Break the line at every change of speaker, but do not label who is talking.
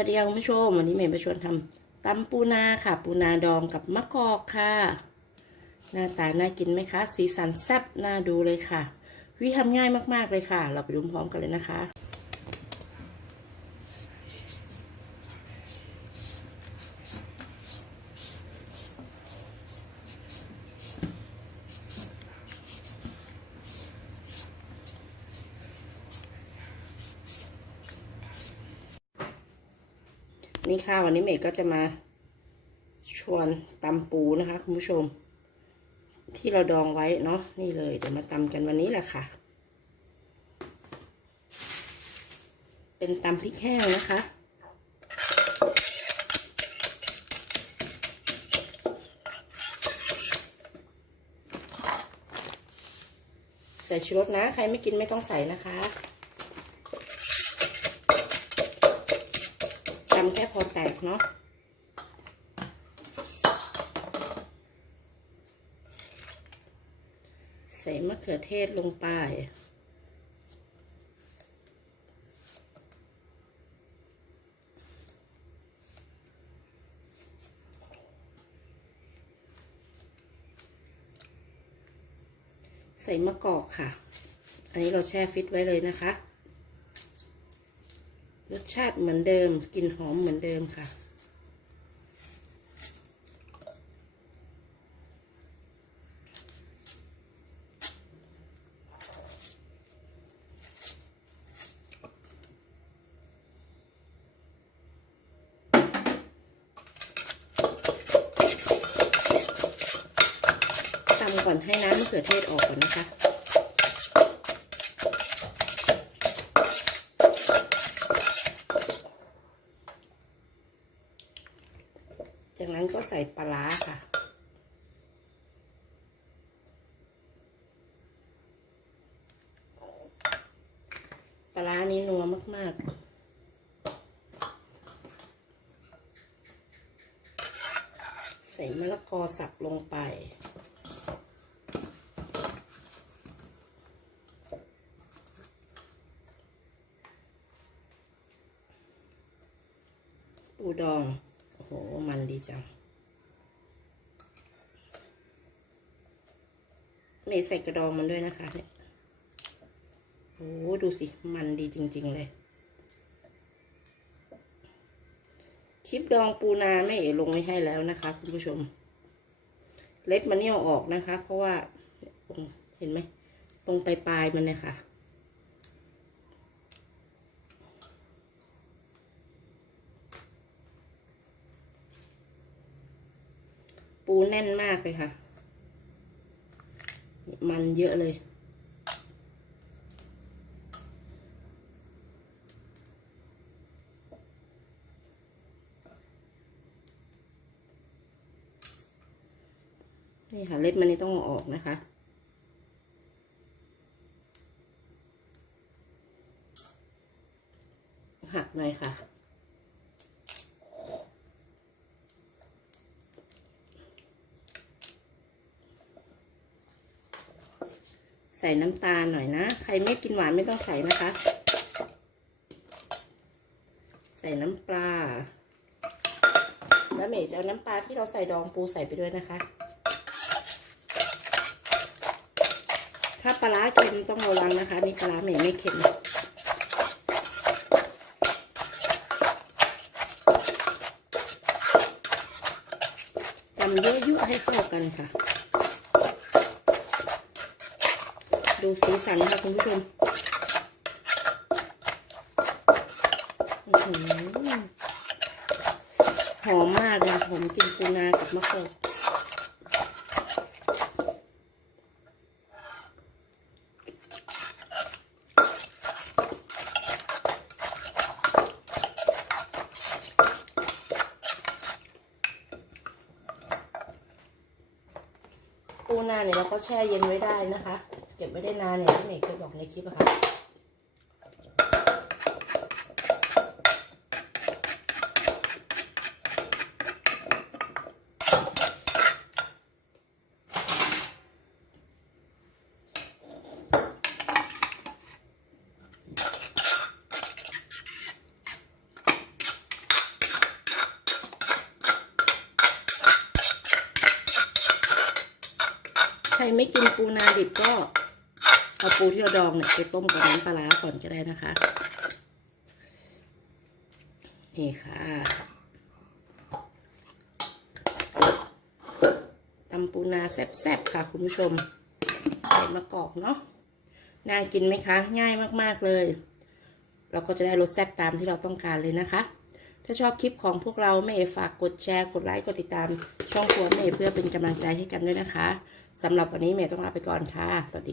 วัสดีค่ะคุณผู้ชมวันนี้เมย์มาชวนทำตำปูนาค่ะ ปูนาดองกับมะกอกค่ะ หน้าตาน่ากินไหมคะ สีสันแซ่บน่าดูเลยค่ะ วิธีทำง่ายมากๆเลยค่ะ เราไปดูพร้อมกันเลยนะคะ นี่ค่ะวันนี้เมย์ก็จะมาชวนตำปูนะคะคุณผู้ชม ที่เราดองไว้เนาะนี่เลยเดี๋ยวมาตำกันวันนี้แหละค่ะ เป็นตำพริกแห้งนะคะใส่ชูรสนะ ใครไม่กินไม่ต้องใส่นะคะำแค่พอแตกเนาะใส่มะเขือเทศลงไปใส่มะกอกค่ะ อันนี้เราแช่ฟิตไว้เลยนะคะ รสชาติเหมือนเดิมกลิ่นหอมเหมือนเดิมค่ะ ตำก่อนให้น้ำมะเขือเทศออกก่อนนะคะ จากนั้นก็ ใส่ปลาค่ะ ปลาร้านี้นัวมาก ๆใส่มะละกอสับลงไป ปูดอง โอ้โห มันดีจัง เมย์ใส่กระดองมันด้วยนะคะเนี่ยโอ้ดูสิ มันดีจริง ๆ เลย คลิปดองปูนาแม่เอ๋ลงไว้ให้แล้วนะคะ คุณผู้ชม เล็บมันเนี่ยออกนะคะ เพราะว่าตรงเห็นไหม ตรงปลายๆมันเนี่ยค่ะปูแน่นมากเลยค่ะ มันเยอะเลยนี่ค่ะเล็บมันนี่ต้องอออกนะคะ หักหน่อยค่ะ ใส่น้ำตาลหน่อยนะ ใครไม่กินหวานไม่ต้องใส่นะคะ ใส่น้ำปลา แล้วเมย์จะเอาน้ำปลาที่เราใส่ดองปูใส่ไปด้วยนะคะ ถ้าปลาเค็มต้องระวังนะคะ นี่ปลาเมย์ไม่เค็มตำเยอะๆให้เข้ากันค่ะ ดูสีสันค่ะคุณผู้ชมหอมมากเลยหอมกินปูนากับมะกอกปูนาเนี่ยเราก็แช่เย็นไว้ได้นะคะ เก็บไม่ได้นานเนี่ยที่เมย์เคยบอกในคลิปอะค่ะใครไม่กินปูนาดิบก็ เอาปูที่เราดองเนี่ยไปต้มกับน้ำปลาร้าก่อนก็ได้นะคะ นี่ค่ะตำปูนาแซ่บๆค่ะ คุณผู้ชม ใส่มะกอกเนาะน่ากินไหมคะ ง่ายมากๆเลย เราก็จะได้รสแซ่บตามที่เราต้องการเลยนะคะ ถ้าชอบคลิปของพวกเราแม่เอฝากกดแชร์กดไลค์กดติดตาม ช่องครัวแม่เอเพื่อเป็นกำลังใจให้กันด้วยนะคะสำหรับวันนี้แม่ต้องลาไปก่อนค่ะ สวัสดี